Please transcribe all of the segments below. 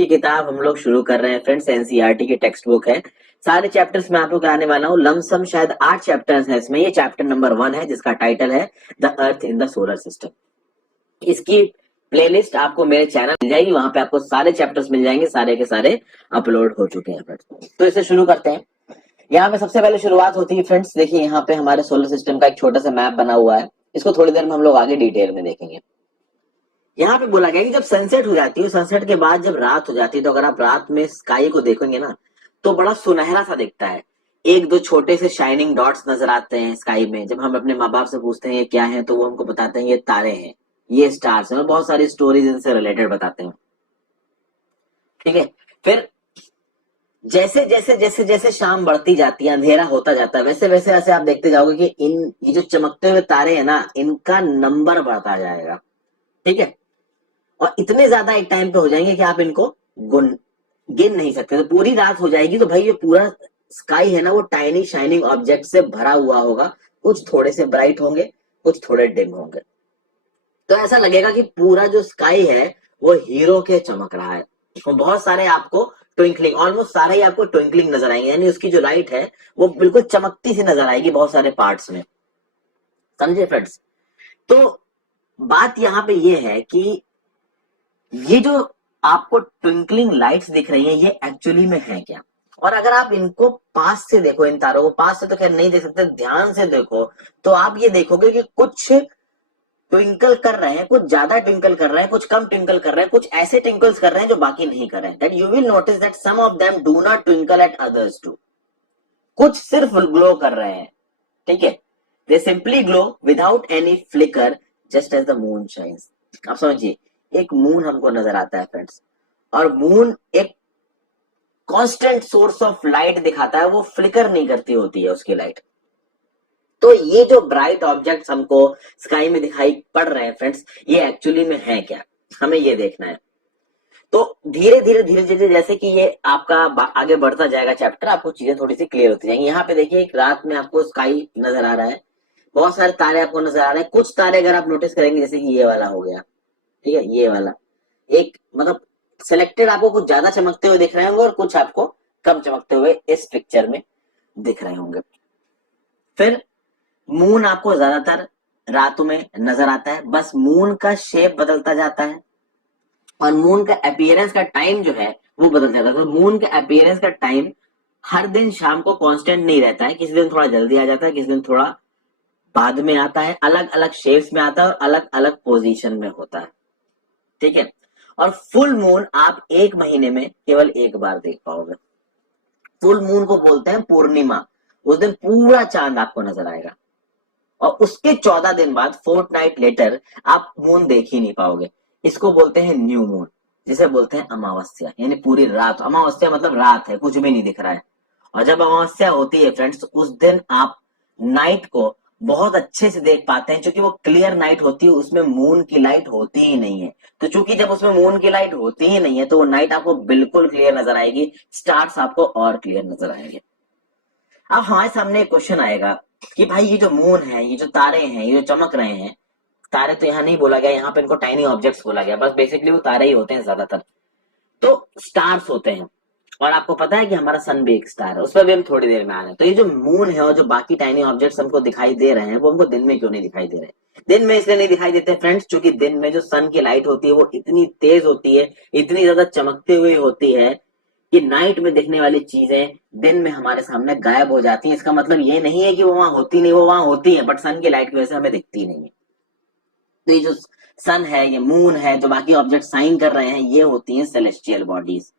की किताब हम लोग शुरू कर रहे हैं फ्रेंड्स। एनसीईआरटी की टेक्स्ट बुक है। सारे चैप्टर्स मैं आपको कराने वाला हूँ। लमसम शायद 8 चैप्टर्स हैं इसमें। ये चैप्टर नंबर 1 है जिसका टाइटल है the earth in the solar system. इसकी प्लेलिस्ट आपको मेरे चैनल मिल जाएगी, वहां पे आपको सारे चैप्टर्स मिल जाएंगे, सारे के सारे अपलोड हो चुके हैं फ्रेंड्स। तो इसे शुरू करते हैं। यहाँ पे सबसे पहले शुरुआत होती है फ्रेंड्स। देखिए यहाँ पे हमारे सोलर सिस्टम का एक छोटा सा मैप बना हुआ है। इसको थोड़ी देर में हम लोग आगे डिटेल में देखेंगे। यहाँ पे बोला गया कि जब सनसेट हो जाती है, सनसेट के बाद जब रात हो जाती है, तो अगर आप रात में स्काई को देखोगे ना तो बड़ा सुनहरा सा दिखता है। एक दो छोटे से शाइनिंग डॉट्स नजर आते हैं स्काई में। जब हम अपने माँ बाप से पूछते हैं ये क्या है, तो वो हमको बताते हैं ये तारे हैं, ये स्टार्स हैं, और बहुत सारी स्टोरीज इनसे रिलेटेड बताते हैं। ठीक है। फिर जैसे जैसे जैसे जैसे शाम बढ़ती जाती है, अंधेरा होता जाता है, वैसे वैसे ऐसे आप देखते जाओगे कि ये जो चमकते हुए तारे हैं ना, इनका नंबर बढ़ता जाएगा। ठीक है। और इतने ज्यादा एक टाइम पे हो जाएंगे कि आप इनको गिन नहीं सकते। तो पूरी रात हो जाएगी तो भाई ये पूरा स्काई है ना, वो टाइनी शाइनिंग ऑब्जेक्ट से भरा हुआ होगा। कुछ थोड़े से ब्राइट होंगे, कुछ थोड़े डिम होंगे। तो ऐसा लगेगा कि पूरा जो स्काई है वो हीरो के चमक रहा है। तो बहुत सारे आपको ट्विंकलिंग, ऑलमोस्ट सारे ही आपको ट्विंकलिंग नजर आएंगे, यानी उसकी जो लाइट है वो बिल्कुल चमकती सी नजर आएगी बहुत सारे पार्ट्स में। समझे फ्रेंड्स? तो बात यहाँ पे ये है कि ये जो आपको ट्विंकलिंग लाइट्स दिख रही हैं, ये एक्चुअली में है क्या? और अगर आप इनको पास से देखो, इन तारों को पास से तो खैर नहीं देख सकते, ध्यान से देखो तो आप ये देखोगे कि कुछ ट्विंकल कर रहे हैं, कुछ ज्यादा ट्विंकल कर रहे हैं, कुछ कम ट्विंकल कर रहे हैं, कुछ ऐसे ट्विंकल्स कर रहे हैं जो बाकी नहीं कर रहे हैं। That you will notice that some of them do not twinkle at others too. कुछ सिर्फ ग्लो कर रहे हैं। ठीक है। They simply glow without any flicker, just as the moon shines. आप समझिए, एक मून हमको नजर आता है फ्रेंड्स, और मून एक कांस्टेंट सोर्स ऑफ लाइट दिखाता है, वो फ्लिकर नहीं करती होती है उसकी लाइट। तो ये जो ब्राइट ऑब्जेक्ट्स हमको स्काई में दिखाई पड़ रहे हैं फ्रेंड्स, ये एक्चुअली में है क्या, हमें ये देखना है। तो धीरे धीरे धीरे धीरे जैसे कि ये आपका आगे बढ़ता जाएगा चैप्टर, आपको चीजें थोड़ी सी क्लियर होती जाएंगी। यहाँ पे देखिए एक रात में आपको स्काई नजर आ रहा है, बहुत सारे तारे आपको नजर आ रहे हैं। कुछ तारे अगर आप नोटिस करेंगे, जैसे कि ये वाला हो गया, ठीक है, ये वाला एक मतलब सिलेक्टेड आपको कुछ ज्यादा चमकते हुए दिख रहे होंगे और कुछ आपको कम चमकते हुए इस पिक्चर में दिख रहे होंगे। फिर मून आपको ज्यादातर रातों में नजर आता है, बस मून का शेप बदलता जाता है और मून का अपीयरेंस का टाइम जो है वो बदल जाता है। तो मून का अपीयरेंस का टाइम हर दिन शाम को कांस्टेंट नहीं रहता है, किसी दिन थोड़ा जल्दी आ जाता है, किसी दिन थोड़ा बाद में आता है, अलग अलग शेप्स में आता है और अलग अलग पोजीशन में होता है। ठीक है। और फुल मून आप एक महीने में केवल एक बार देख पाओगे। फुल मून को बोलते हैं पूर्णिमा। उस दिन पूरा चांद आपको नजर आएगा और उसके 14 दिन बाद, फोर्टनाइट लेटर, आप मून देख ही नहीं पाओगे। इसको बोलते हैं न्यू मून, जिसे बोलते हैं अमावस्या, यानी पूरी रात। अमावस्या मतलब रात है, कुछ भी नहीं दिख रहा है। और जब अमावस्या होती है फ्रेंड्स, उस दिन आप नाइट को बहुत अच्छे से देख पाते हैं, क्योंकि वो क्लियर नाइट होती है, उसमें मून की लाइट होती ही नहीं है। तो चूंकि जब उसमें मून की लाइट होती ही नहीं है, तो वो नाइट आपको बिल्कुल क्लियर नजर आएगी, स्टार्स आपको और क्लियर नजर आएंगे। अब हमारे सामने एक क्वेश्चन आएगा कि भाई ये जो मून है, ये जो तारे हैं, ये जो चमक रहे हैं, तारे तो यहाँ नहीं बोला गया, यहाँ पे इनको टाइनी ऑब्जेक्ट्स बोला गया, बस बेसिकली वो तारे ही होते हैं ज्यादातर। तो स्टार्स होते हैं, और आपको पता है कि हमारा सन भी एक स्टार है, उस पर भी हम थोड़ी देर में आ रहे हैं। तो ये जो मून है और जो बाकी टाइनी ऑब्जेक्ट्स हमको दिखाई दे रहे हैं, वो हमको दिन में क्यों नहीं दिखाई दे रहे? दिन में इसलिए नहीं दिखाई देते फ्रेंड्स, क्योंकि दिन में जो सन की लाइट होती है वो इतनी तेज होती है, इतनी ज्यादा चमकते हुए होती है कि नाइट में दिखने वाली चीजें दिन में हमारे सामने गायब हो जाती हैं। इसका मतलब ये नहीं है कि वो वहां होती नहीं, वो वहां होती है, बट सन की लाइट की वजह से हमें दिखती नहीं है। तो ये जो सन है, ये मून है, जो बाकी ऑब्जेक्ट साइन कर रहे हैं, ये होती हैं सेलेस्टियल बॉडीज।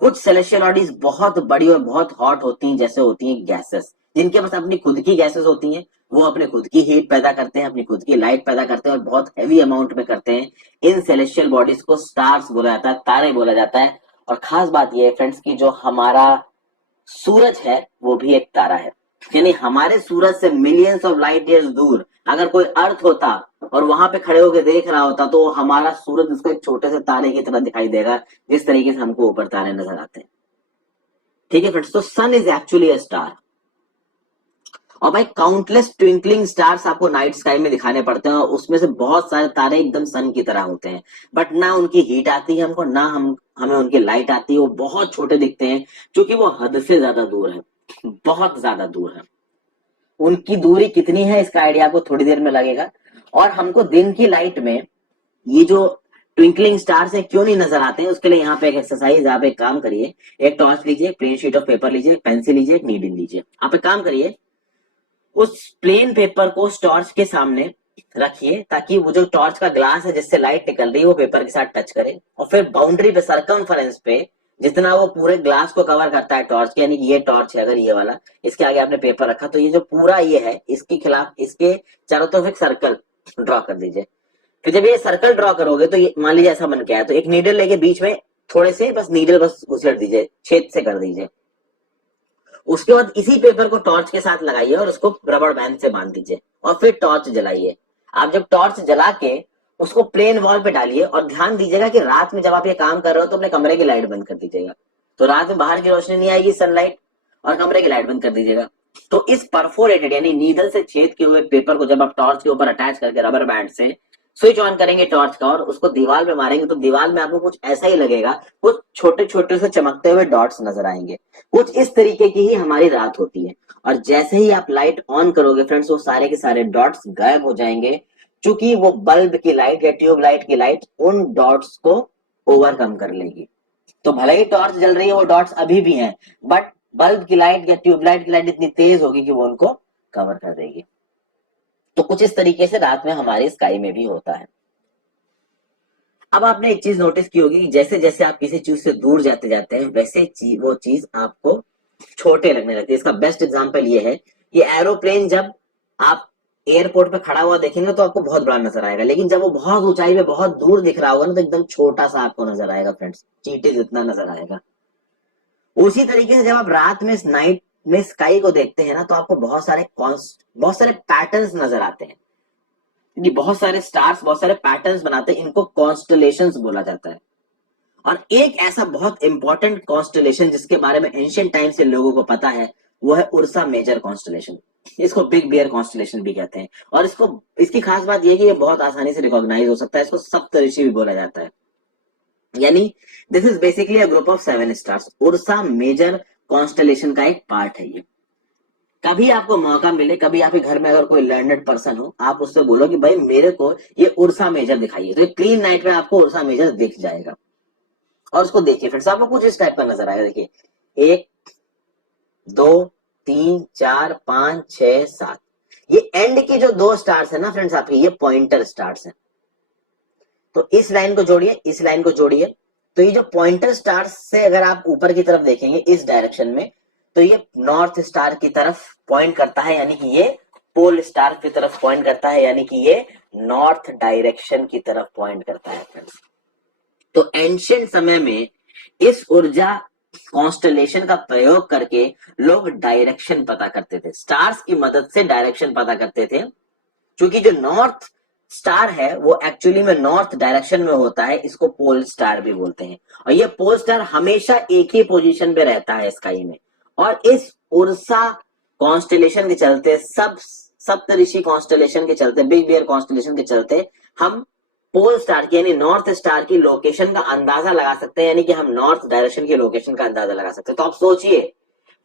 कुछ सेलेस्टियल बॉडीज बहुत बड़ी और बहुत हॉट होती हैं, जैसे होती हैं गैसेस, जिनके पास अपनी खुद की गैसेस होती हैं। वो अपने खुद की हीट पैदा करते हैं, अपनी खुद की लाइट पैदा करते हैं और बहुत हैवी अमाउंट में करते हैं। इन सेलेस्टियल बॉडीज को स्टार्स बोला जाता है, तारे बोला जाता है। और खास बात यह है फ्रेंड्स की जो हमारा सूरज है वो भी एक तारा है, यानी हमारे सूरज से मिलियंस ऑफ लाइट ईयर्स दूर अगर कोई अर्थ होता और वहां पे खड़े होकर देख रहा होता, तो हमारा सूरज उसको एक छोटे से तारे की तरह दिखाई देगा, जिस तरीके से हमको ऊपर तारे नजर आते हैं। ठीक है फ्रेंड्स, तो सन इज एक्चुअली अ स्टार। और भाई काउंटलेस ट्विंकलिंग स्टार्स आपको नाइट स्काई में दिखाने पड़ते हैं, और उसमें से बहुत सारे तारे एकदम सन की तरह होते हैं, बट ना उनकी हीट आती है हमको, ना हमें उनकी लाइट आती है। वो बहुत छोटे दिखते हैं क्योंकि वो हद से ज्यादा दूर है, बहुत ज्यादा दूर है। उनकी दूरी कितनी है इसका आइडिया आपको थोड़ी देर में लगेगा। और हमको दिन की लाइट में ये जो ट्विंकलिंग स्टार्स है क्यों नहीं नजर आते हैं, उसके लिए यहाँ पे एक एक्सरसाइज, आप एक काम करिए, एक टॉर्च लीजिए, एक प्लेन शीट ऑफ पेपर लीजिए, एक पेंसिल लीजिए, एक नीडल लीजिए। आप एक काम करिए, उस प्लेन पेपर को टॉर्च के सामने रखिए ताकि वो जो टॉर्च का ग्लास है जिससे लाइट निकल रही है वो पेपर के साथ टच करे, और फिर बाउंड्री पे, सरकमफेरेंस पे, जितना वो पूरे ग्लास को कवर करता है टॉर्च के, यानी कि ये टॉर्च है अगर ये वाला, इसके आगे आपने पेपर रखा तो ये जो पूरा ये है इसके खिलाफ, इसके चारों तरफ एक सर्कल ड्रॉ कर दीजिए। फिर जब ये सर्कल ड्रॉ करोगे तो ये मान लीजिए ऐसा बन के आया, तो एक नीडल लेके बीच में थोड़े से बस नीडल बस घुसेड़ दीजिए, छेद से कर दीजिए। उसके बाद इसी पेपर को टॉर्च के साथ लगाइए और उसको रबड़ बैंड से बांध दीजिए, और फिर टॉर्च जलाइए। आप जब टॉर्च जला के उसको प्लेन वॉल पे डालिए, और ध्यान दीजिएगा कि रात में जब आप ये काम कर रहे हो तो अपने कमरे की लाइट बंद कर दीजिएगा, तो रात में बाहर की रोशनी नहीं आएगी, सनलाइट, और कमरे की लाइट बंद कर दीजिएगा। तो इस परफोरेटेड यानी नीडल से छेद किए हुए पेपर को जब आप टॉर्च के ऊपर अटैच करके रबर बैंड से स्विच ऑन करेंगे टॉर्च का, और उसको दीवार पे मारेंगे, तो दीवार में आपको कुछ ऐसा ही लगेगा, कुछ छोटे छोटे से चमकते हुए डॉट्स नजर आएंगे। कुछ इस तरीके की ही हमारी रात होती है, और जैसे ही आप लाइट ऑन करोगे फ्रेंड्स, वो सारे के सारे डॉट्स गायब हो जाएंगे, क्योंकि वो बल्ब की लाइट या ट्यूब लाइट की लाइट उन डॉट्स को ओवरकम कर लेगी। तो भले ही टॉर्च जल रही है, वो डॉट्स अभी भी हैं, बट बल्ब की लाइट या ट्यूब लाइट की लाइट इतनी तेज होगी कि वो उनको कवर कर देगी। तो कुछ इस तरीके से रात में हमारी स्काई में भी होता है। अब आपने एक चीज नोटिस की होगी कि जैसे जैसे आप किसी चीज से दूर जाते जाते हैं, वैसे वो चीज आपको छोटे लगने लगती है। इसका बेस्ट एग्जांपल ये है कि एरोप्लेन जब आप एयरपोर्ट पे खड़ा हुआ देखेंगे तो आपको बहुत बड़ा नजर आएगा, लेकिन जब वो बहुत ऊंचाई पे बहुत दूर दिख रहा होगा ना, तो एकदम छोटा सा आपको नजर आएगा फ्रेंड्स, चींटी जितना नजर आएगा। उसी तरीके से जब आप रात में नाइट में स्काई को देखते हैं ना, तो आपको बहुत सारे पैटर्न्स नजर आते हैं, क्योंकि बहुत सारे स्टार्स बहुत सारे पैटर्न्स बनाते हैं, इनको कॉन्स्टलेशंस बोला जाता है। और एक ऐसा बहुत इंपॉर्टेंट कॉन्स्टलेशन जिसके बारे में एंशिएंट टाइम से लोगों को पता है, वो है उर्सा मेजर कॉन्स्टलेशन। इसको बिग बियर कॉन्स्टलेशन भी कहते हैं, और इसकी खास बात यह कि ये बहुत आसानी से रिकॉग्नाइज हो सकता है। इसको सप्तऋषि भी बोला जाता है, यानी this is basically a group of 7 stars. Ursa Major constellation का एक पार्ट है ये। कभी आपको मौका मिले, कभी आपके घर में अगर कोई लर्नेड पर्सन हो, आप उससे बोलो कि भाई मेरे को ये उर्सा मेजर दिखाइए, तो क्लीन नाइट में आपको उर्सा मेजर दिख जाएगा। और उसको देखिए फ्रेंड्स, आपको कुछ इस टाइप का नजर आएगा। देखिए 1 2 3 4 5 6 7, ये एंड की जो 2 स्टार्स है ना फ्रेंड्स आपकी, ये पॉइंटर स्टार्स है। तो इस लाइन को जोड़िए, इस लाइन को जोड़िए, तो ये जो पॉइंटर स्टार्स से अगर आप ऊपर की तरफ देखेंगे इस डायरेक्शन में, तो ये नॉर्थ स्टार की तरफ पॉइंट करता है, यानी कि ये पोल स्टार की तरफ पॉइंट करता है, यानी कि ये नॉर्थ डायरेक्शन की तरफ पॉइंट करता है फ्रेंड्स। तो एंशिएंट समय में इस ऊर्जा कॉन्स्टलेशन का प्रयोग करके लोग डायरेक्शन पता करते थे, स्टार्स की मदद से डायरेक्शन पता करते थे। क्योंकि जो नॉर्थ स्टार है वो एक्चुअली में नॉर्थ डायरेक्शन में होता है, इसको पोल स्टार भी बोलते हैं, और ये पोल स्टार हमेशा एक ही पोजीशन पे रहता है स्काई में। और इस उर्सा कॉन्स्टलेशन के चलते, सप्तऋषि कॉन्स्टलेशन के चलते, बिग बियर कॉन्स्टलेशन के चलते, हम पोल स्टार की यानी नॉर्थ स्टार की लोकेशन का अंदाजा लगा सकते हैं, यानी कि हम नॉर्थ डायरेक्शन की लोकेशन का अंदाजा लगा सकते हैं। तो आप सोचिए,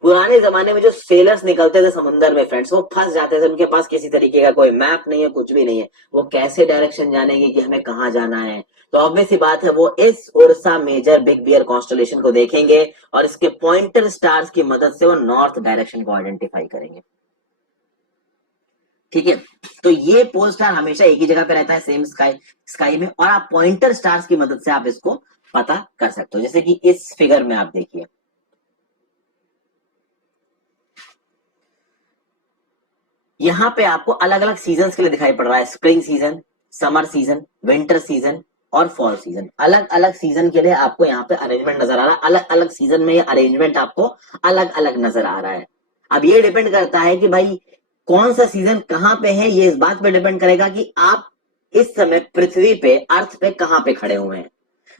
पुराने जमाने में जो सेलर्स निकलते थे समुद्र में फ्रेंड्स, वो फंस जाते थे, उनके पास किसी तरीके का कोई मैप नहीं है, कुछ भी नहीं है, वो कैसे डायरेक्शन जानेंगे कि हमें कहां जाना है। तो ऑब्वियस सी बात है, वो इस Ursa Major big bear constellation को देखेंगे और इसके पॉइंटर स्टार्स की मदद से वो नॉर्थ डायरेक्शन को आइडेंटिफाई करेंगे। ठीक है, तो ये पोल स्टार हमेशा एक ही जगह पे रहता है, सेम स्काई में, और आप पॉइंटर स्टार्स की मदद से आप इसको पता कर सकते हो, जैसे कि इस फिगर में आप देखिए। यहां पे आपको अलग अलग सीजन के लिए दिखाई पड़ रहा है, spring season, summer season, winter season और फॉल सीजन। अलग अलग सीजन के लिए आपको यहाँ पे अरेंजमेंट नजर आ रहा है, अलग अलग सीजन में ये अरेंजमेंट आपको अलग अलग नजर आ रहा है। अब ये डिपेंड करता है कि भाई कौन सा सीजन कहां पे है, ये इस बात पे डिपेंड करेगा कि आप इस समय पृथ्वी पे, अर्थ पे कहां पे खड़े हुए हैं।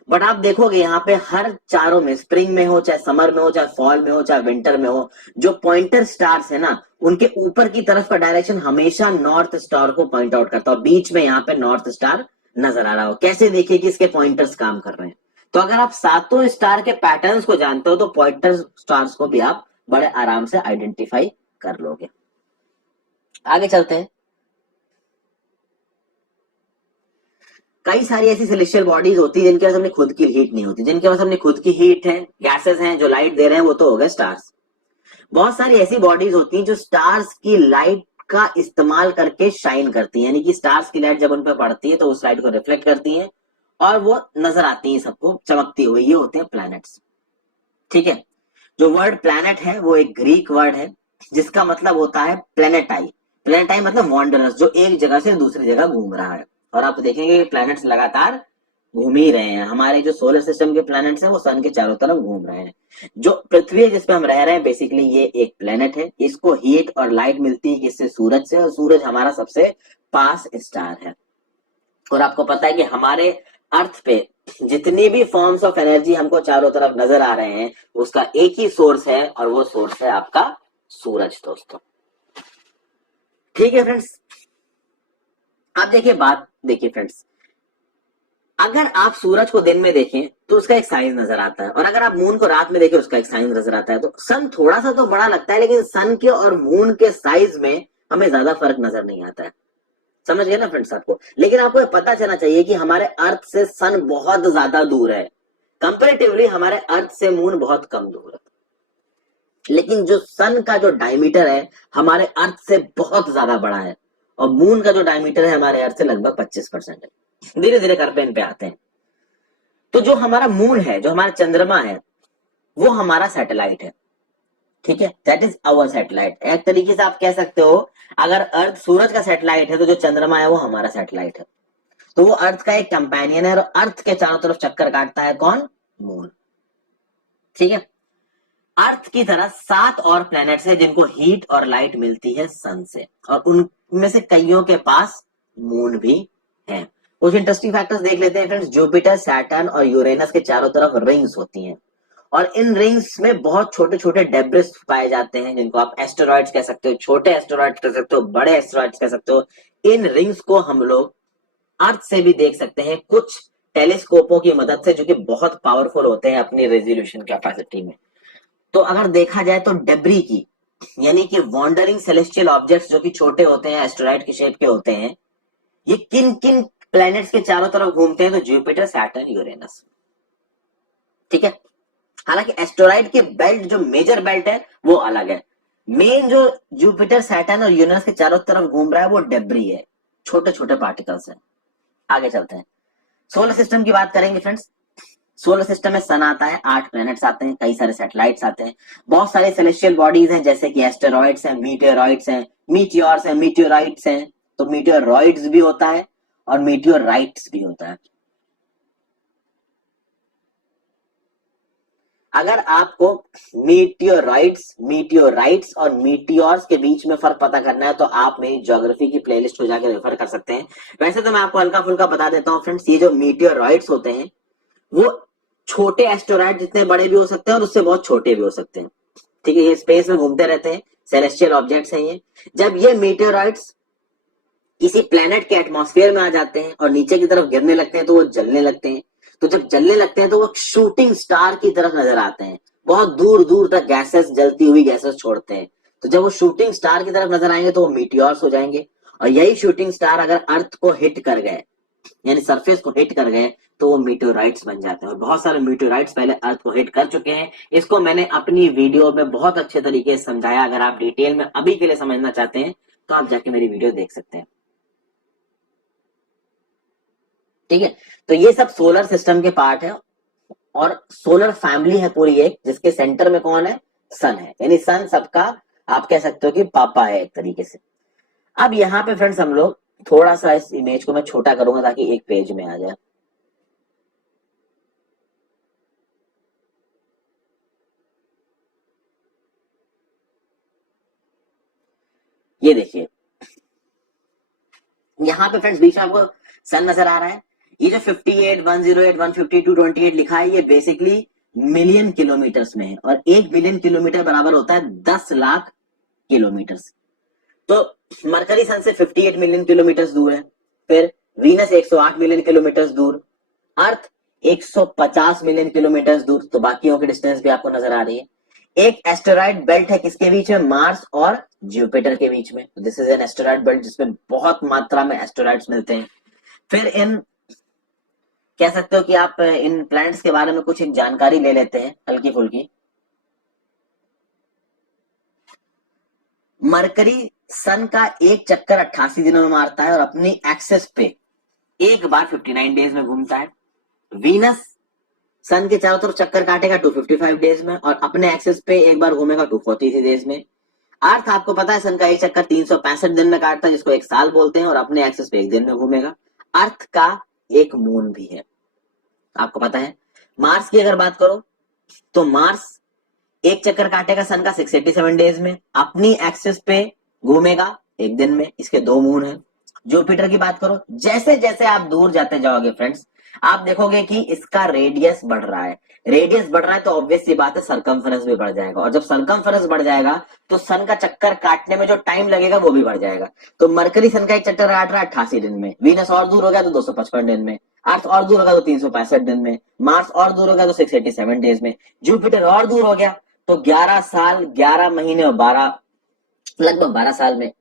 बट आप देखोगे यहाँ पे हर चारों में, स्प्रिंग में हो चाहे समर में हो चाहे फॉल में हो चाहे विंटर में हो, जो पॉइंटर स्टार्स है ना उनके ऊपर की तरफ का डायरेक्शन हमेशा नॉर्थ स्टार को पॉइंट आउट करता है। बीच में यहाँ पे नॉर्थ स्टार नजर आ रहा हो, कैसे देखिए कि इसके पॉइंटर्स काम कर रहे हैं। तो अगर आप सातों स्टार के पैटर्न्स को जानते हो तो पॉइंटर स्टार्स को भी आप बड़े आराम से आइडेंटिफाई कर लोगे। आगे चलते हैं। कई सारी ऐसी सेलेस्टियल बॉडीज होती है जिनके पास अपनी खुद की हीट नहीं होती, जिनके पास अपनी खुद की हीट है, गैसेस हैं जो लाइट दे रहे हैं, वो तो हो गए स्टार्स। बहुत सारी ऐसी बॉडीज होती हैं जो स्टार्स की लाइट का इस्तेमाल करके शाइन करती है, यानी कि स्टार्स की लाइट जब उन पर पड़ती है तो उस लाइट को रिफ्लेक्ट करती है और वो नजर आती है सबको चमकती हुई। ये होते हैं प्लैनेट्स। ठीक है, जो वर्ड प्लैनेट है वो एक ग्रीक वर्ड है जिसका मतलब होता है प्लेनेटाई। प्लेनेटाई मतलब वॉन्डरस, जो एक जगह से दूसरी जगह घूम रहा है। और आप देखेंगे प्लैनेट्स लगातार घूम ही रहे हैं। हमारे जो सोलर सिस्टम के प्लैनेट्स हैं वो सन के चारों तरफ घूम रहे हैं। जो पृथ्वी है जिसपे हम रह रहे हैं, बेसिकली ये एक प्लेनेट है। इसको हीट और लाइट मिलती है किससे? सूरज से, और सूरज हमारा सबसे पास स्टार है। और आपको पता है कि हमारे अर्थ पे जितनी भी फॉर्म्स ऑफ एनर्जी हमको चारों तरफ नजर आ रहे हैं उसका एक ही सोर्स है, और वो सोर्स है आपका सूरज दोस्तों। ठीक है फ्रेंड्स, आप देखिए बात देखिए फ्रेंड्स, अगर आप सूरज को दिन में देखें तो उसका एक साइज नजर आता है, और अगर आप मून को रात में देखें उसका एक साइज नजर आता है। तो सन थोड़ा सा तो बड़ा लगता है, लेकिन सन के और मून के साइज में हमें ज्यादा फर्क नजर नहीं आता है। समझ गए ना फ्रेंड्स आपको? लेकिन आपको ये पता चलना चाहिए कि हमारे अर्थ से सन बहुत ज्यादा दूर है। कंपेरेटिवली हमारे अर्थ से मून बहुत कम दूर है, लेकिन जो सन का जो डायमीटर है हमारे अर्थ से बहुत ज्यादा बड़ा है, और मून का जो डायमीटर है हमारे अर्थ से लगभग 25% है। धीरे धीरे करके इन पे आते हैं। तो जो हमारा मून है, जो हमारा चंद्रमा है, वो हमारा सैटेलाइट है। ठीक है, दैट इज आवर सैटेलाइट। एक तरीके से आप कह सकते हो, अगर अर्थ सूरज का सैटेलाइट है तो जो चंद्रमा है वो हमारा सैटेलाइट है। तो वो अर्थ का एक कंपेनियन है, और अर्थ के चारों तरफ चक्कर काटता है कौन? मून। ठीक है, अर्थ की तरह 7 और प्लैनेट्स हैं जिनको हीट और लाइट मिलती है सन से, और उनमें से कईयों के पास मून भी है। कुछ इंटरेस्टिंग फैक्टर्स देख लेते हैं फ्रेंड्स। जुपिटर, सैटर्न और यूरेनस के चारों तरफ रिंग्स होती हैं, और इन रिंग्स में बहुत छोटे छोटे डेब्रिस पाए जाते हैं जिनको आप एस्टेरॉइड्स कह सकते हो, छोटे एस्टेरॉइड्स कह सकते हो, बड़े एस्टेरॉइड्स कह सकते हो। इन रिंग्स को हम लोग अर्थ से भी देख सकते हैं कुछ टेलीस्कोपों की मदद से, जो कि बहुत पावरफुल होते हैं अपनी रेजोल्यूशन कैपेसिटी में। तो अगर देखा जाए तो डेब्री की, यानी कि वॉन्डरिंग सेलेस्टियल ऑब्जेक्ट्स जो कि छोटे होते हैं, एस्टेरॉइड के शेप के होते हैं, ये किन किन प्लैनेट्स के चारों तरफ घूमते हैं? तो जुपिटर, सैटर्न, यूरेनस। ठीक है, हालांकि एस्टेरॉइड के बेल्ट, जो मेजर बेल्ट है वो अलग है। मेन जो जुपिटर, सैटर्न और यूरेनस के चारों तरफ घूम रहा है वो डेब्री है, छोटे छोटे पार्टिकल्स हैं। आगे चलते हैं, सोलर सिस्टम की बात करेंगे फ्रेंड्स। सोलर सिस्टम में सन आता है, 8 प्लैनेट्स आते हैं, कई सारे सैटेलाइट्स आते हैं, बहुत सारे सेलेस्टियल बॉडीज हैं जैसे कि एस्टेरॉइड्स हैं, मीटियोरॉइड्स हैं, मीटियोर्स हैं, मीटियोराइट्स हैं। तो मीटियोरॉइड्स भी होता है और मीटियोराइट्स भी होता है। अगर आपको मीटियोराइट्स और मीटियोर्स के बीच में फर्क पता करना है तो आप मेरी ज्योग्राफी की प्लेलिस्ट को जाकर रेफर कर सकते हैं। वैसे तो मैं आपको हल्का फुल्का बता देता हूँ फ्रेंड्स, ये जो मीटियोराइट्स होते हैं वो छोटे एस्टेरॉइड जितने बड़े भी हो सकते हैं और उससे बहुत छोटे भी हो सकते हैं। ठीक है, ये स्पेस में घूमते रहते हैं, सेलेस्टियल ऑब्जेक्ट्स हैं ये। जब ये मीटियोराइट्स किसी प्लेनेट के एटमॉस्फेयर में आ जाते हैं और नीचे की तरफ गिरने लगते हैं तो वो जलने लगते हैं। तो जब जलने लगते हैं तो वो शूटिंग स्टार की तरफ नजर आते हैं, बहुत दूर दूर तक गैसेस, जलती हुई गैसेस छोड़ते हैं। तो जब वो शूटिंग स्टार की तरफ नजर आएंगे तो वो मीटियोर्स हो जाएंगे, और यही शूटिंग स्टार अगर अर्थ को हिट कर गए, यानी सरफेस को हिट कर गए, तो वो मीटियोराइट्स बन जाते हैं। और बहुत सारे मीटियोराइट्स पहले अर्थ को हिट कर चुके हैं। इसको मैंने अपनी वीडियो में बहुत अच्छे तरीके से समझाया। अगर आप डिटेल में अभी के लिए समझना चाहते हैं तो आप जाके मेरी वीडियो देख सकते हैं। ठीक है, तो ये सब सोलर सिस्टम के पार्ट है, और सोलर फैमिली है पूरी एक, जिसके सेंटर में कौन है? सन है, यानी सन सबका आप कह सकते हो कि पापा है एक तरीके से। अब यहाँ पे फ्रेंड्स हम लोग थोड़ा सा इस इमेज को मैं छोटा करूंगा ताकि एक पेज में आ जाए। ये देखिए, यहाँ पे फ्रेंड्स बीच में आपको सन नजर आ रहा है, ये जो 58, 108, 152, 28 लिखा है, ये बेसिकली मिलियन किलोमीटर्स में है, और 1 बिलियन किलोमीटर बराबर होता है 10 लाख किलोमीटर। तो मरकरी सन से 58 मिलियन किलोमीटर दूर है, फिर वीनस 108 मिलियन किलोमीटर दूर, अर्थ 150 मिलियन किलोमीटर दूर। तो बाकियों की डिस्टेंस भी आपको नजर आ रही है। एक एस्टेरॉइड बेल्ट है किसके बीच में, मार्स और जुपिटर के बीच में। This is an asteroid belt जिसमें बहुत मात्रा में एस्टेरॉइड्स मिलते हैं। फिर इन कह सकते हो कि आप इन प्लैनेट्स के बारे में कुछ एक जानकारी ले लेते हैं हल्की फुल्की। मरकरी सन का एक चक्कर 88 दिनों में मारता है और अपनी एक्सेस पे एक बार 59 डेज में घूमता है। वीनस सन के चारों तरफ चक्कर काटेगा 255 डेज में और अपने एक्सेस पे एक बार घूमेगा 243 डेज में। अर्थ आपको पता है सन का एक चक्कर 365 दिन में काटता है, जिसको एक साल बोलते हैं, और अपने एक्सेस पे एक दिन में घूमेगा। अर्थ का एक मून भी है, आपको पता है। मार्स की अगर बात करो तो मार्स एक चक्कर काटेगा सन का 687 डेज में, अपनी एक्सिस पे घूमेगा एक दिन में, इसके 2 मून है। जुपिटर की बात करो, जैसे जैसे आप दूर जाते जाओगे फ्रेंड्स, आप देखोगे कि इसका रेडियस बढ़ रहा है। रेडियस बढ़ रहा है तो ऑब्वियस सी बात है सरकमफेरेंस भी बढ़ जाएगा, और जब सरकमफेरेंस बढ़ जाएगा तो सन का चक्कर काटने में जो टाइम लगेगा वो भी बढ़ जाएगा। तो मरकरी सन का एक चक्कर काट रहा है 88 दिन में, वीनस और दूर हो गया तो 255 दिन में, अर्थ और दूर होगा तो 365 दिन में, मार्स और दूर हो गया तो 687 डेज में, जुपिटर और दूर हो गया तो 11 साल 11 महीने और 12 लगभग 12 साल में,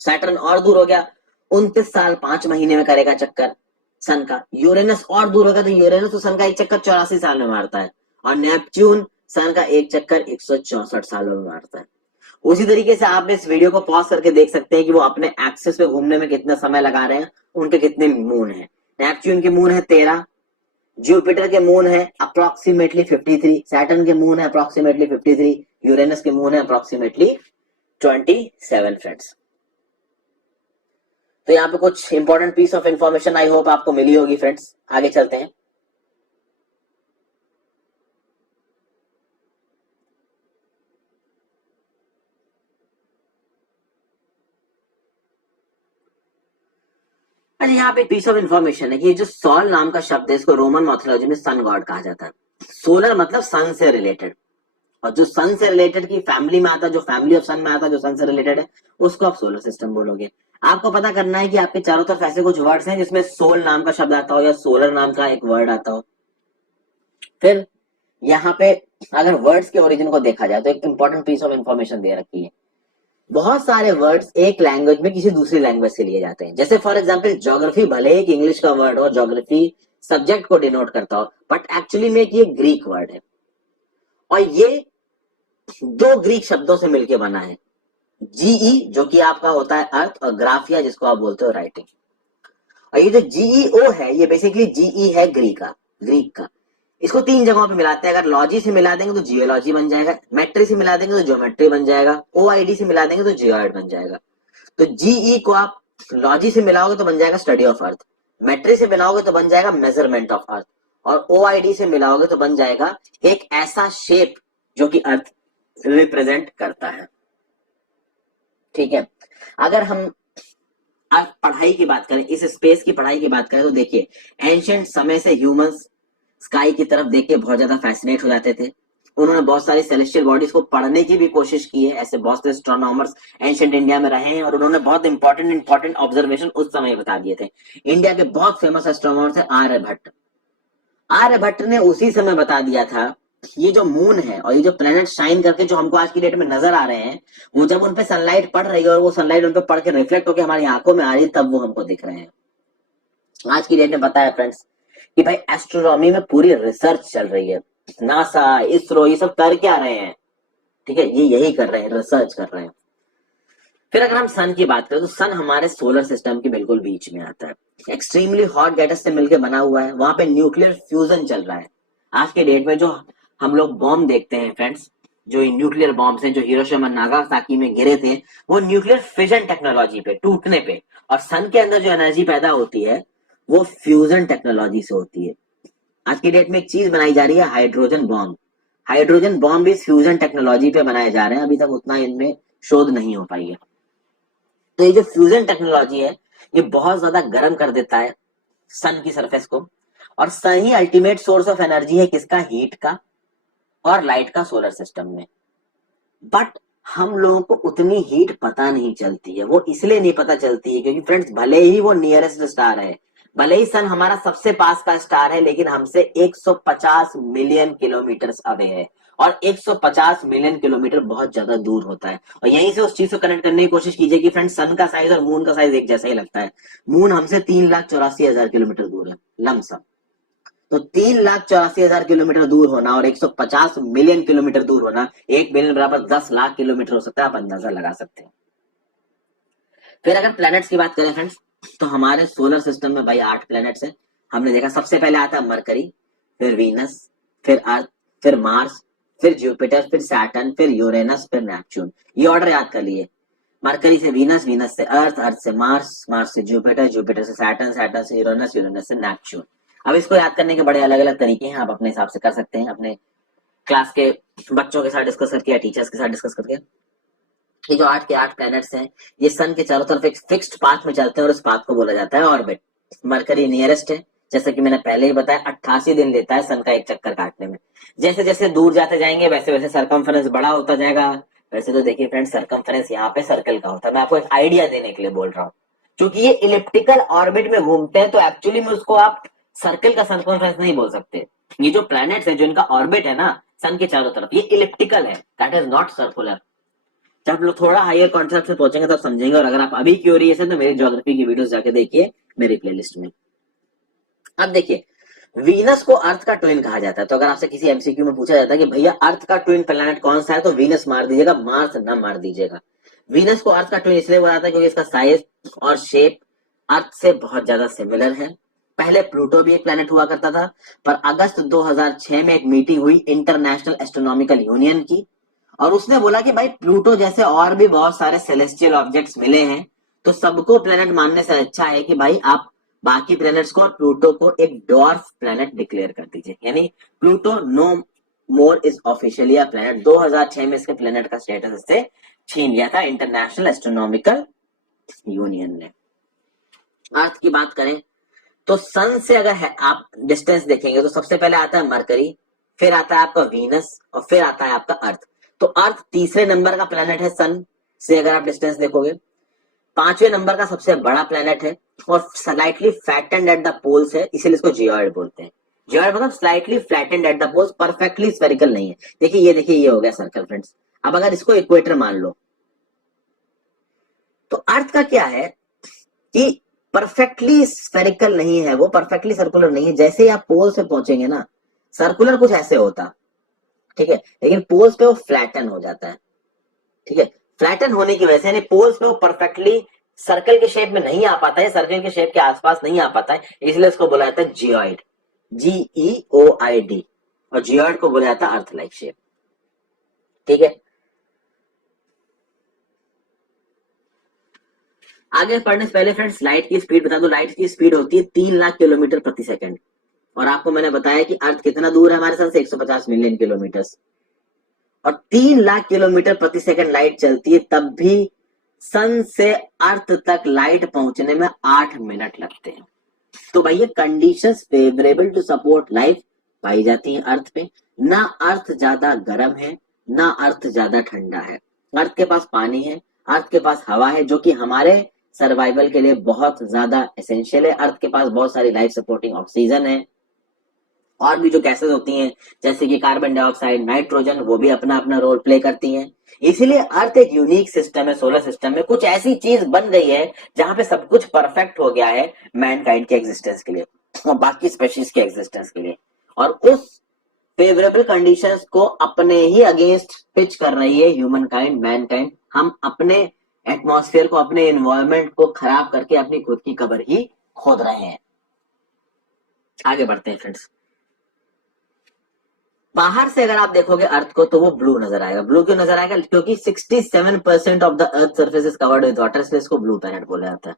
सैटर्न और दूर हो गया 29 साल 5 महीने में करेगा चक्कर सन का। यूरेनस और दूर होगा तो यूरेनस तो सन का एक चक्कर 84 साल में मारता है, और नेपच्यून सन का एक चक्कर 164 सालों में मारता है। उसी तरीके से आप इस वीडियो को पॉज करके देख सकते हैं कि वो अपने एक्सिस पे घूमने में कितना समय लगा रहे हैं, उनके कितने मून है। नेपच्यून के मून है 13, जुपिटर के मून है अप्रोक्सीमेटली 53, सैटर्न के मून है अप्रोक्सीमेटली 53, यूरेनस के मून है अप्रोक्सीमेटली 27 फ्रेंड्स। तो यहाँ पे कुछ important piece of information I hope आपको मिली होगी फ्रेंड्स। आगे चलते हैं। अच्छा, यहाँ पे पीस ऑफ इंफॉर्मेशन है कि जो सॉल नाम का शब्द है, इसको रोमन मैथोलॉजी में सन गॉड कहा जाता है। सोलर मतलब सन से रिलेटेड, और जो सन से रिलेटेड की फैमिली में आता है, जो फैमिली ऑफ सन में आता है, जो सन से रिलेटेड है, उसको आप सोलर सिस्टम बोलोगे। आपको पता करना है कि आपके चारों तरफ ऐसे कुछ वर्ड्स हैं जिसमें सोल नाम का शब्द आता हो या सोलर नाम का एक वर्ड आता हो। फिर यहाँ पे अगर वर्ड्स के ओरिजिन को देखा जाए तो एक इंपॉर्टेंट पीस ऑफ इंफॉर्मेशन दे रखी है। बहुत सारे वर्ड्स एक लैंग्वेज में किसी दूसरी लैंग्वेज से लिए जाते हैं। जैसे फॉर एग्जांपल ज्योग्राफी भले एक इंग्लिश का वर्ड हो, ज्योग्राफी सब्जेक्ट को डिनोट करता हो, बट एक्चुअली में ये ग्रीक वर्ड है, और ये 2 ग्रीक शब्दों से मिलकर बना है। जीई जो कि आपका होता है अर्थ, और ग्राफिया जिसको आप बोलते हो राइटिंग। और ये जो जीईओ है, ये बेसिकली जीई है ग्रीक का। इसको 3 जगहों पे मिलाते हैं। अगर लॉजी से मिला देंगे तो जियोलॉजी बन जाएगा, मेट्री से मिला देंगे तो ज्योमेट्री बन जाएगा, ओआईडी से मिला देंगे तो जियोइड बन जाएगा। तो जीई को आप लॉजी से मिलाओगे तो बन जाएगा स्टडी ऑफ अर्थ, मेट्री से मिलाओगे तो बन जाएगा मेजरमेंट ऑफ अर्थ, और ओआईडी से मिलाओगे तो बन जाएगा एक ऐसा शेप जो कि अर्थ रिप्रेजेंट करता है। ठीक है, अगर हम आज पढ़ाई की बात करें, इस स्पेस की पढ़ाई की बात करें, तो देखिए एंशिएंट समय से ह्यूमंस स्काई की तरफ देख के बहुत ज्यादा फैसिनेट हो जाते थे। उन्होंने बहुत सारी सेलेस्टियल बॉडीज को पढ़ने की भी कोशिश की है। ऐसे बहुत से एस्ट्रोनॉमर्स एंशिएंट इंडिया में रहे हैं और उन्होंने बहुत इंपॉर्टेंट ऑब्जर्वेशन उस समय बता दिए थे। इंडिया के बहुत फेमस एस्ट्रोनॉमर्स है आर्यभट्ट। आर्यभट्ट ने उसी समय बता दिया था ये जो मून है और ये जो प्लेनेट शाइन करके जो हमको आज की डेट में नजर आ रहे हैं, वो जब उन पे सनलाइट पड़ रही है और वो सनलाइट उन पे पड़ के रिफ्लेक्ट होकर हमारी आंखों में आ रही है, तब वो हमको दिख रहे हैं। आज की डेट में पता है फ्रेंड्स कि भाई एस्ट्रोनॉमी में पूरी रिसर्च चल रही है। नासा, इसरो, ये सब कर क्या रहे हैं? ठीक है, ये यही कर रहे हैं, रिसर्च कर रहे हैं। फिर अगर हम सन की बात करें तो सन हमारे सोलर सिस्टम के बिल्कुल बीच में आता है। एक्सट्रीमली हॉट गैसेस से मिलकर बना हुआ है, वहां पे न्यूक्लियर फ्यूजन चल रहा है। आज के डेट में जो हम लोग बॉम्ब देखते हैं फ्रेंड्स, जो न्यूक्लियर बॉम्ब्स हैं जो हिरोशिमा नागासाकी में गिरे थे, वो न्यूक्लियर फिजन टेक्नोलॉजी पे, टूटने पे, और सन के अंदर जो एनर्जी पैदा होती है वो फ्यूजन टेक्नोलॉजी से होती है। आज की डेट में एक चीज बनाई जा रही है, हाइड्रोजन बॉम्ब। हाइड्रोजन बॉम्ब भी फ्यूजन टेक्नोलॉजी पे बनाए जा रहे हैं, अभी तक उतना इनमें शोध नहीं हो पाई है। तो ये जो फ्यूजन टेक्नोलॉजी है ये बहुत ज्यादा गर्म कर देता है सन की सरफेस को, और सन ही अल्टीमेट सोर्स ऑफ एनर्जी है किसका, हीट का और लाइट का सोलर सिस्टम में। बट हम लोगों को उतनी हीट पता नहीं चलती है। वो इसलिए नहीं पता चलती है क्योंकि फ्रेंड्स भले ही वो नियरेस्ट स्टार है, भले ही सन हमारा सबसे पास का स्टार है, लेकिन हमसे 150 मिलियन किलोमीटर अवे है, और 150 मिलियन किलोमीटर बहुत ज्यादा दूर होता है। और यहीं से उस चीज को कनेक्ट करने की कोशिश कीजिए कि फ्रेंड्स सन का साइज और मून का साइज एक जैसा ही लगता है। मून हमसे 3,84,000 किलोमीटर दूर है लमसम। तो 3,84,000 किलोमीटर दूर होना और 150 मिलियन किलोमीटर दूर होना, 1 मिलियन बराबर 10 लाख किलोमीटर हो सकता है, आप अंदाजा लगा सकते हैं। फिर अगर प्लैनेट्स की बात करें फ्रेंड्स, तो हमारे सोलर सिस्टम में भाई 8 प्लैनेट्स हैं। हमने देखा सबसे पहले आता है मरकरी, फिर वीनस, फिर अर्थ, फिर मार्स, फिर जुपिटर, फिर सैटर्न, फिर यूरेनस, फिर नेपच्यून। ये ऑर्डर याद कर लिए, मरकरी से वीनस, वीनस से अर्थ, अर्थ से मार्स, मार्स से जुपिटर, जुपिटर से सैटर्न, सैटर्न से यूरेनस, यूरेनस से नेपच्यून। अब इसको याद करने के बड़े अलग अलग तरीके हैं, आप अपने हिसाब से कर सकते हैं, अपने क्लास के बच्चों के साथ डिस्कस करके या टीचर्स के साथ डिस्कस करके। ये जो 8 के 8 प्लैनेट्स हैं, ये सन के चारों तरफ एक फिक्स्ड पाथ में चलते हैं और उस पाथ को बोला जाता है ऑर्बिट। मरकरी नियरेस्ट है, जैसे कि मैंने पहले ही बताया, 88 दिन लेता है सन का एक चक्कर काटने में। जैसे जैसे दूर जाते जाएंगे वैसे वैसे सरकमफेरेंस बड़ा होता जाएगा। वैसे तो देखिए फ्रेंड्स, सरकमफेरेंस यहाँ पे सर्कल का होता है, मैं आपको एक आइडिया देने के लिए बोल रहा हूँ। क्योंकि ये इलिप्टिकल ऑर्बिट में घूमते हैं, तो एक्चुअली में उसको आप सर्कल का सरकमफेरेंस नहीं बोल सकते। ये जो प्लैनेट्स है, जो इनका ऑर्बिट है ना सन के चारों तरफ, ये इलिप्टिकल है, दैट इज नॉट सर्कुलर। जब लोग थोड़ा हायर कॉन्सेप्ट में पहुंचेंगे तब समझेंगे। और अगर आप अभी क्यूरियस है तो मेरी ज्योग्राफी की वीडियोस जाके देखिए मेरी प्लेलिस्ट में। अब देखिए, वीनस को अर्थ का ट्विन कहा जाता है। तो अगर आपसे किसी एमसीक्यू में पूछा जाता है कि भैया अर्थ का ट्विन प्लैनेट कौन सा है, तो वीनस मार दीजिएगा, मार्स ना मार दीजिएगा। वीनस को अर्थ का ट्विन इसलिए बोला जाता है क्योंकि इसका साइज और शेप अर्थ से बहुत ज्यादा सिमिलर है। पहले प्लूटो भी एक प्लैनेट हुआ करता था, पर अगस्त 2006 में एक मीटिंग हुई इंटरनेशनल एस्ट्रोनॉमिकल यूनियन की, और उसने बोला कि भाई प्लूटो जैसे और भी बहुत सारे सेलेस्टियल ऑब्जेक्ट्स मिले हैं, तो सबको प्लेनेट मानने से अच्छा है कि भाई आप बाकी प्लैनेट्स को और प्लूटो को एक डॉर्फ प्लैनेट डिक्लेयर कर दीजिए। यानी Pluto no more is officially a planet. 2006 में इसके प्लैनेट का स्टेटस इससे छीन लिया था इंटरनेशनल एस्ट्रोनॉमिकल यूनियन ने। अर्थ की बात करें तो सन से अगर है आप डिस्टेंस देखेंगे तो सबसे पहले आता है मरकरी, फिर आता है आपका वीनस, और फिर आता है आपका अर्थ। तो अर्थ तीसरे नंबर का प्लेनेट है सन से अगर आप डिस्टेंस देखोगे। 5वें नंबर का सबसे बड़ा प्लेनेट है और slightly flattened at the poles है, इसीलिए इसको जियोइड बोलते हैं। जियोइड मतलब slightly flattened at the poles, perfectly spherical नहीं है। देखिए ये हो गया सर्कल फ्रेंड्स। अब अगर इसको इक्वेटर मान लो, तो अर्थ का क्या है कि परफेक्टली स्फेरिकल नहीं है, वो परफेक्टली सर्कुलर नहीं है। जैसे ही आप पोल से पहुंचेंगे ना, सर्कुलर कुछ ऐसे होता, ठीक है, लेकिन पोल्स पे वो फ्लैटन हो जाता है। ठीक है, फ्लैटन होने की वजह से पोल्स पे वो परफेक्टली सर्कल के शेप में नहीं आ पाता है, सर्कल के शेप के आसपास नहीं आ पाता है, इसलिए इसको बोला जाता है जियोइड, GEOID। और जियोइड को बोला जाता है अर्थ लाइक शेप। ठीक है, आगे पढ़ने से पहले फ्रेंड्स लाइट की स्पीड बता दो। लाइट की स्पीड होती है 3 लाख किलोमीटर प्रति सेकंड, और आपको मैंने बताया कि अर्थ कितना दूर है हमारे सन से, 150 मिलियन किलोमीटर। और 3 लाख किलोमीटर प्रति सेकंड लाइट चलती है, तब भी सन से अर्थ तक लाइट पहुंचने में 8 मिनट लगते हैं। तो भैया conditions favourable to support life पाई जाती है अर्थ पे। ना अर्थ ज्यादा गर्म है, ना अर्थ ज्यादा ठंडा है। अर्थ के पास पानी है, अर्थ के पास हवा है, जो कि हमारे सर्वाइवल के लिए बहुत ज्यादा एसेंशियल है। अर्थ के पास बहुत सारी लाइफ सपोर्टिंग ऑक्सीजन है, और भी जो गैसेस होती हैं जैसे कि कार्बन डाइऑक्साइड, नाइट्रोजन, वो भी अपना अपना रोल प्ले करती हैं। इसीलिए अर्थ एक यूनिक सिस्टम है। सोलर सिस्टम में कुछ ऐसी चीज बन गई है जहां पे सब कुछ परफेक्ट हो गया है मैनकाइंड के एग्जिस्टेंस के लिए और बाकी स्पेशीज के एग्जिस्टेंस के लिए, और उस फेवरेबल कंडीशंस को अपने ही अगेंस्ट पिच कर रही है ह्यूमन काइंड, मैनकाइंड। हम अपने एटमॉस्फेयर को, अपने एनवायरमेंट को खराब करके अपनी खुद की कब्र ही खोद रहे हैं। आगे बढ़ते हैं फ्रेंड्स। बाहर से अगर आप देखोगे अर्थ को तो वो ब्लू नजर आएगा। ब्लू क्यों नजर आएगा? क्योंकि 67% of the earth surface is covered with water, इसलिए इसको ब्लू प्लैनेट बोला जाता है।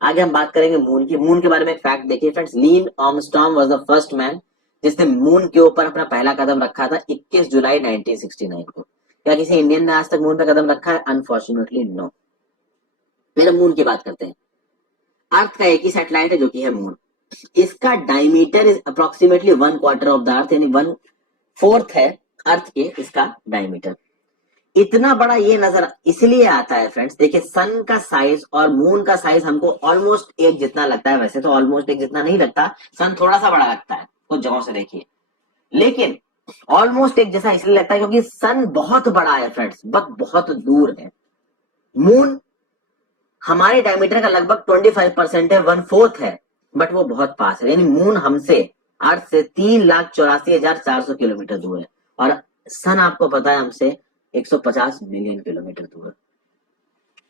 आगे हम बात करेंगे मून की। मून के बारे में एक फैक्ट देखिए friends, Neil Armstrong was the first man जिसने मून के ऊपर अपना पहला कदम रखा था 21 जुलाई 1969 को। क्या किसी इंडियन ने आज तक मून पे कदम रखा है? Unfortunately no. फिर मून की बात करते हैं। अर्थ का एक ही सैटेलाइट है जो कि है मून। इसका diameter is approximately 1/4 of the earth, यानी 1/4 है अर्थ के इसका डायमीटर। इतना बड़ा ये नजर इसलिए आता है फ्रेंड्स, देखिए सन का साइज और मून का साइज हमको ऑलमोस्ट एक जितना लगता है, वैसे तो ऑलमोस्ट एक जितना नहीं लगता, सन थोड़ा सा बड़ा लगता है कुछ जगहों से देखिए, लेकिन ऑलमोस्ट एक जैसा इसलिए लगता है क्योंकि सन बहुत बड़ा है फ्रेंड्स, बट बहुत दूर है। मून हमारे डायमीटर का लगभग 25% है, 1/4 है, बट वो बहुत पास है, यानी मून हमसे अर्थ से 3,84,400 किलोमीटर दूर है, और सन आपको पता है हमसे 150 मिलियन किलोमीटर दूर है।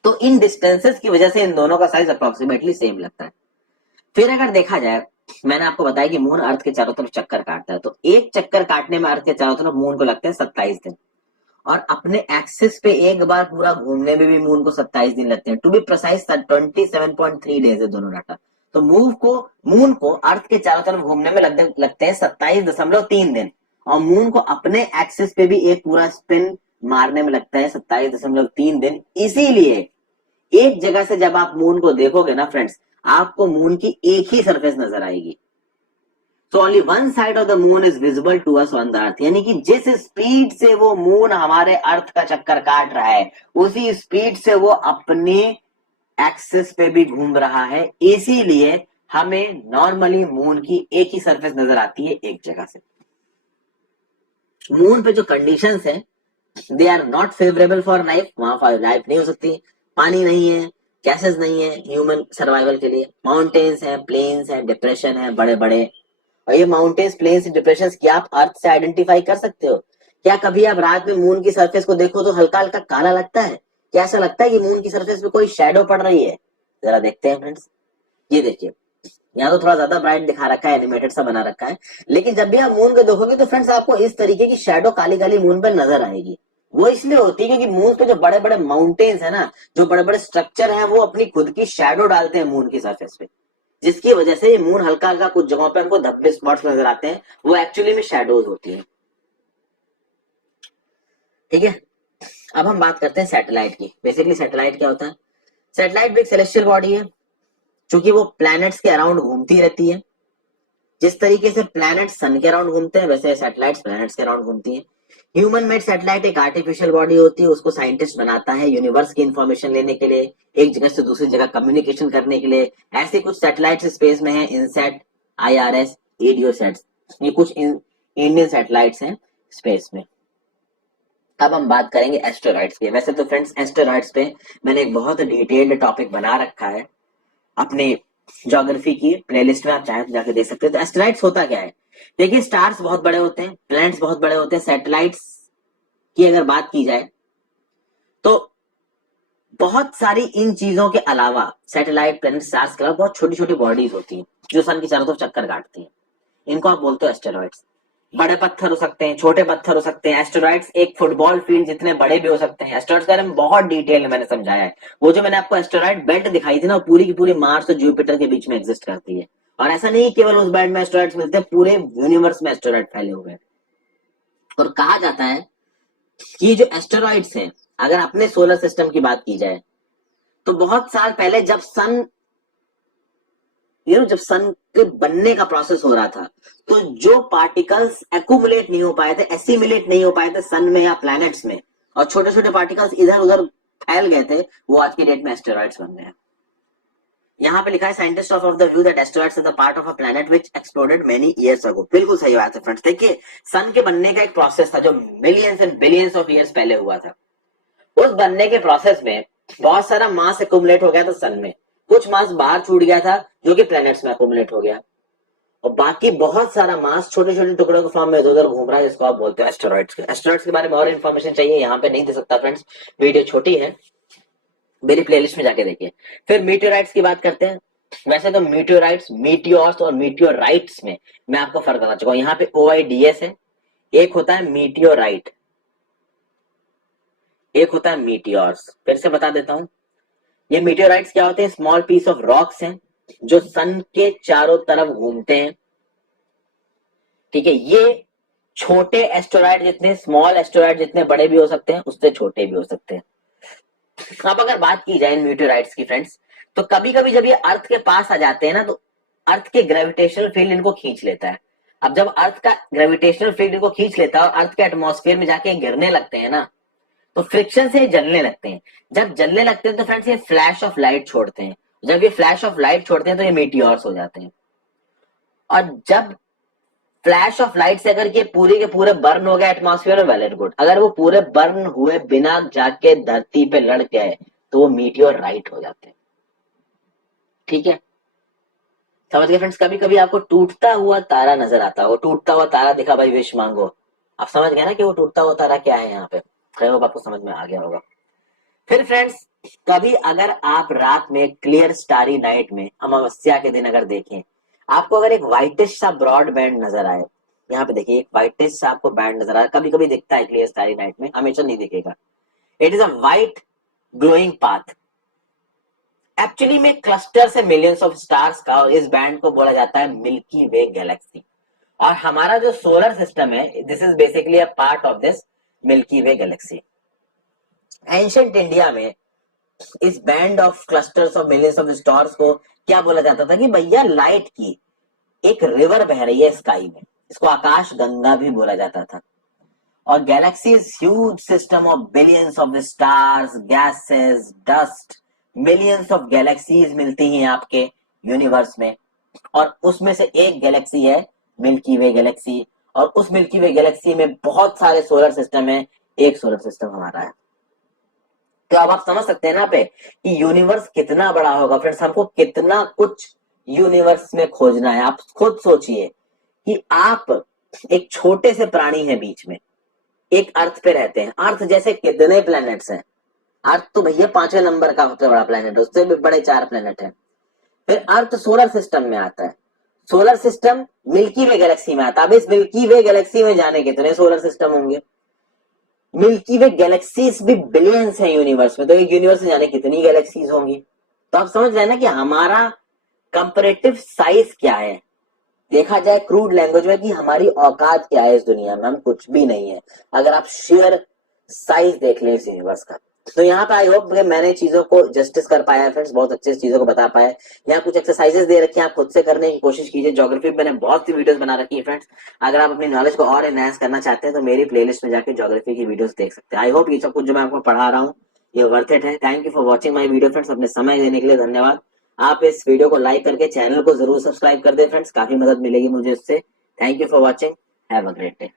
तो इन डिस्टेंसेस की वजह से इन दोनों का साइज अप्रोक्सीमेटली सेम लगता है। फिर अगर देखा जाए, मैंने आपको बताया कि मून अर्थ के चारों तरफ चक्कर काटता है, तो एक चक्कर काटने में अर्थ के चारों तरफ मून को लगते हैं 27 दिन, और अपने एक्सिस पे एक बार पूरा घूमने में भी मून को 27 दिन लगते हैं। टू बी प्रिसाइज 27.3 डेज है दोनों डाटा। तो मून को अर्थ के चारों तरफ घूमने में लगते हैं 27.3 दिन, और मून को अपने एक्सिस पे भी एक पूरा स्पिन मारने में लगता है 27.3 दिन। इसीलिए एक जगह से जब आप मून को देखोगे ना फ्रेंड्स, आपको मून की एक ही सरफेस नजर आएगी। So only one side of the moon is visible to us on the earth, यानी कि जिस स्पीड से वो मून हमारे अर्थ का चक्कर काट रहा है, उसी स्पीड से वो अपने एक्सिस पे भी घूम रहा है। इसीलिए हमें नॉर्मली मून की एक ही सरफेस नजर आती है एक जगह से। मून पे जो कंडीशंस हैं, they are not favourable for life, वहां लाइफ नहीं हो सकती, पानी नहीं है, गैसेस नहीं है ह्यूमन सर्वाइवल के लिए, माउंटेन्स है, प्लेन्स है, डिप्रेशन है बड़े बड़े। और ये माउंटेन्स, प्लेन्स, डिप्रेशन क्या आप अर्थ से आइडेंटिफाई कर सकते हो? क्या कभी आप रात में मून की सरफेस को देखो तो हल्का हल्का काला लगता है? क्या ऐसा लगता है कि मून की सरफेस पे कोई शैडो पड़ रही है? जरा देखते हैं फ्रेंड्स, ये देखिए, यहाँ तो थोड़ा ज्यादा ब्राइट दिखा रखा है, एनिमेटेड सा बना रखा है, लेकिन जब भी आप मून को देखोगे तो फ्रेंड्स आपको इस तरीके की शैडो काली काली मून पर नजर आएगी। वो इसलिए होती है क्योंकि मून पे जो बड़े बड़े माउंटेन्स है ना, जो बड़े बड़े स्ट्रक्चर है, वो अपनी खुद की शैडो डालते हैं मून की सरफेस पे, जिसकी वजह से मून हल्का हल्का कुछ जगहों पे हमको धब्बे स्पॉट्स नजर आते हैं, वो एक्चुअली में शैडोज होती है। ठीक है, अब हम बात करते हैं सैटेलाइट की। बेसिकली सैटेलाइट क्या होता है? सैटेलाइट भी एक सेलेस्टियल बॉडी है, चूंकि वो प्लैनेट्स के अराउंड घूमती रहती है। जिस तरीके से प्लैनेट सन के अराउंड घूमते हैं, वैसे सैटेलाइट्स प्लैनेट्स के अराउंड घूमती हैं। ह्यूमन मेड सैटेलाइट एक आर्टिफिशियल बॉडी होती है, उसको साइंटिस्ट बनाता है यूनिवर्स की इंफॉर्मेशन लेने के लिए, एक जगह से दूसरी जगह कम्युनिकेशन करने के लिए। ऐसे कुछ सैटेलाइट्स स्पेस में है, इनसैट, IRS, एडियोसैट्स, ये कुछ इंडियन सैटेलाइट्स हैं स्पेस में। अब हम बात करेंगे एस्टेरॉइड्स की। वैसे तो फ्रेंड्स एस्टेरॉइड्स पे मैंने एक बहुत डिटेल्ड टॉपिक बना रखा है अपने ज्योग्राफी की प्लेलिस्ट में, आप चाहे तो जाके देख सकते हैं। तो एस्टेरॉइड्स होता क्या है? देखिए, स्टार्स बहुत बड़े होते हैं, प्लैनेट्स बहुत बड़े होते हैं। सैटेलाइट्स की अगर बात की जाए तो बहुत सारी इन चीजों के अलावा, सैटेलाइट, प्लैनेट, स्टार्स के अलावा बहुत छोटी छोटी बॉडीज होती हैं जो सन की चारों तरफ चक्कर काटती हैं। इनको आप बोलते हो एस्टेरॉइड्स। बड़े पत्थर हो सकते हैं, छोटे पत्थर हो सकते हैं। एस्टेरॉइड्स एक फुटबॉल फील्ड जितने बड़े भी हो सकते हैं। एस्टेरॉइड्स के बारे में बहुत डिटेल में मैंने समझाया है। वो जो मैंने आपको एस्टेरॉइड बेल्ट दिखाई थी ना, वो पूरी की पूरी मार्स और जुपिटर के बीच में एग्जिस्ट करती है। और ऐसा नहीं केवल उस बेल्ट में एस्टेरॉइड्स मिलते हैं, पूरे यूनिवर्स में एस्टेरॉइड फैले हुए हैं। और कहा जाता है कि जो एस्टेरॉइड्स हैं, अगर अपने सोलर सिस्टम की बात की जाए तो बहुत साल पहले जब सन के बनने का प्रोसेस हो रहा था, तो जो पार्टिकल्स एक्यूमुलेट नहीं हो पाए थे, एसिमिलेट नहीं हो पाए थे सन में या प्लैनेट्स में, और छोटे छोटे पार्टिकल्स इधर उधर फैल गए थे, वो आज की डेट में एस्टेरॉइड्स बन गए हैं। यहाँ पे लिखा है scientist of the view that asteroids are the part of a planet which exploded many years ago. बिल्कुल सही बात है फ्रेंड्स। देखिए, सन के बनने का एक प्रोसेस था जो millions and billions of years पहले हुआ था। उस बनने के प्रोसेस में बहुत सारा मास एक्यूमुलेट हो गया था सन में, कुछ मास बाहर छूट गया था जो कि प्लैनेट्स में एक्यूमुलेट हो गया, और बाकी बहुत सारा मास छोटे छोटे टुकड़ों के फॉर्म में इधर उधर घूम रहा है, जिसको आप बोलते हो एस्टेरॉइड्स। एस्टेरॉइड्स के बारे में और इन्फॉर्मेशन चाहिए, यहाँ पे नहीं दे सकता फ्रेंड्स, वीडियो छोटी है, मेरी प्लेलिस्ट में जाके देखिए। फिर मीटियोराइट्स की बात करते हैं। वैसे तो मीटियोराइट्स, मीटियोर्स और मीटियोराइट्स में मैं आपको फर्क बता चुका हूं। यहाँ पे OIDS है, एक होता है मीटियोराइट, एक होता है मीटियोर्स। फिर से बता देता हूं, ये मीटियोराइट्स क्या होते हैं? स्मॉल पीस ऑफ रॉक्स हैं जो सन के चारों तरफ घूमते हैं। ठीक है, ये छोटे एस्टेरॉइड जितने, स्मॉल एस्टेरॉइड जितने बड़े भी हो सकते हैं, उससे छोटे भी हो सकते हैं। अब अगर बात की जाए इन मीटियोराइट्स की फ्रेंड्स, तो कभी कभी जब ये अर्थ के पास आ जाते हैं ना, तो अर्थ के ग्रेविटेशनल फील्ड इनको खींच लेता है। अब जब अर्थ का ग्रेविटेशनल फील्ड इनको खींच लेता है और अर्थ के एटमॉस्फेयर में जाके गिरने लगते हैं ना, तो फ्रिक्शन से जलने लगते हैं। जब जलने लगते हैं तो फ्रेंड्स ये फ्लैश ऑफ लाइट छोड़ते हैं। जब ये फ्लैश ऑफ लाइट छोड़ते हैं तो ये मीटियोर्स हो जाते हैं। और जब फ्लैश ऑफ लाइट से अगर ये पूरे के पूरे बर्न हो गए एटमॉस्फेयर में, वेल एंड गुड। अगर वो पूरे बर्न हुए बिना जाके धरती पे लड़ गए तो वो मीटियोर राइट हो जाते हैं। ठीक है, समझ गए फ्रेंड्स। कभी कभी आपको टूटता हुआ तारा नजर आता है, वो टूटता हुआ तारा दिखा, भाई विश मांगो। आप समझ गए ना कि वो टूटता हुआ तारा क्या है यहाँ पे। खैर आपको समझ में आ गया होगा। फिर फ्रेंड्स, कभी अगर आप रात में क्लियर स्टारी नाइट में अमावस्या के दिन अगर देखें, आपको अगर एक व्हाइटिश सा ब्रॉड बैंड नजर आए, यहाँ पे देखिए एक व्हाइटिश सा आपको बैंड नजर आए, कभी कभी दिखता है क्लियर स्टारी नाइट में, हमेशा नहीं दिखेगा। It is a white glowing path. Actually में क्लस्टर से मिलियंस ऑफ स्टार्स का, और इस बैंड को बोला जाता है मिल्की वे गैलेक्सी। और हमारा जो सोलर सिस्टम है, this is basically a part of this milky way Galaxy. Ancient India में इस band of clusters of millions of stars को क्या बोला जाता था कि भैया लाइट की एक रिवर बह रही है स्काई में, इसको आकाश गंगा भी बोला जाता था। और Galaxy is huge system of billions of stars, gases, dust, millions of galaxies मिलती हैं आपके यूनिवर्स में। और उसमें से एक गैलेक्सी है मिल्की वे गैलेक्सी। और उस मिल्की वे गैलेक्सी में बहुत सारे सोलर सिस्टम है, एक सोलर सिस्टम हमारा है। तो अब आप समझ सकते हैं ना पे कि यूनिवर्स कितना बड़ा होगा फ्रेंड्स, हमको कितना कुछ यूनिवर्स में खोजना है। आप खुद सोचिए कि आप एक छोटे से प्राणी हैं बीच में, एक अर्थ पे रहते हैं। अर्थ जैसे कितने प्लैनेट्स हैं? अर्थ तो भैया 5वें नंबर का सबसे बड़ा प्लैनेट है, उससे भी बड़े 4 प्लैनेट हैं। फिर अर्थ सोलर सिस्टम में आता है, सोलर सिस्टम मिल्की वे गैलेक्सी में आता है। अब इस मिल्की वे गैलेक्सी में जाने कितने सोलर सिस्टम होंगे? मिल्की वे गैलेक्सीज भी बिलियंस है यूनिवर्स में, तो एक यूनिवर्स में जाने कितनी गैलेक्सीज होंगी। तो आप समझ रहे हैं ना कि हमारा कंपैरेटिव साइज क्या है। देखा जाए क्रूड लैंग्वेज में कि हमारी औकात क्या है इस दुनिया में, हम कुछ भी नहीं है अगर आप शेयर साइज देख लें इस यूनिवर्स का। तो यहाँ पे आई होप मैंने चीजों को जस्टिस कर पाया फ्रेंड्स, बहुत अच्छे से चीजों को बता पाया। यहाँ कुछ एक्सरसाइजेस दे रखी हैं, आप खुद से करने की कोशिश कीजिए। ज्योग्राफी में मैंने बहुत सी वीडियोस बना रखी है फ्रेंड्स, अगर आप अपनी नॉलेज को और एनहांस करना चाहते हैं तो मेरी प्लेलिस्ट में जाकर ज्योग्राफी की वीडियोस देख सकते हैं। आई होप ये सब कुछ जो मैं आपको पढ़ा रहा हूँ ये वर्थ इट है। Thank you for watching my video friends, अपने समय देने के लिए धन्यवाद। आप इस वीडियो को लाइक करके चैनल को जरूर सब्सक्राइब कर दे फ्रेंड्स, काफी मदद मिलेगी मुझे उससे। Thank you for watching, have a great day.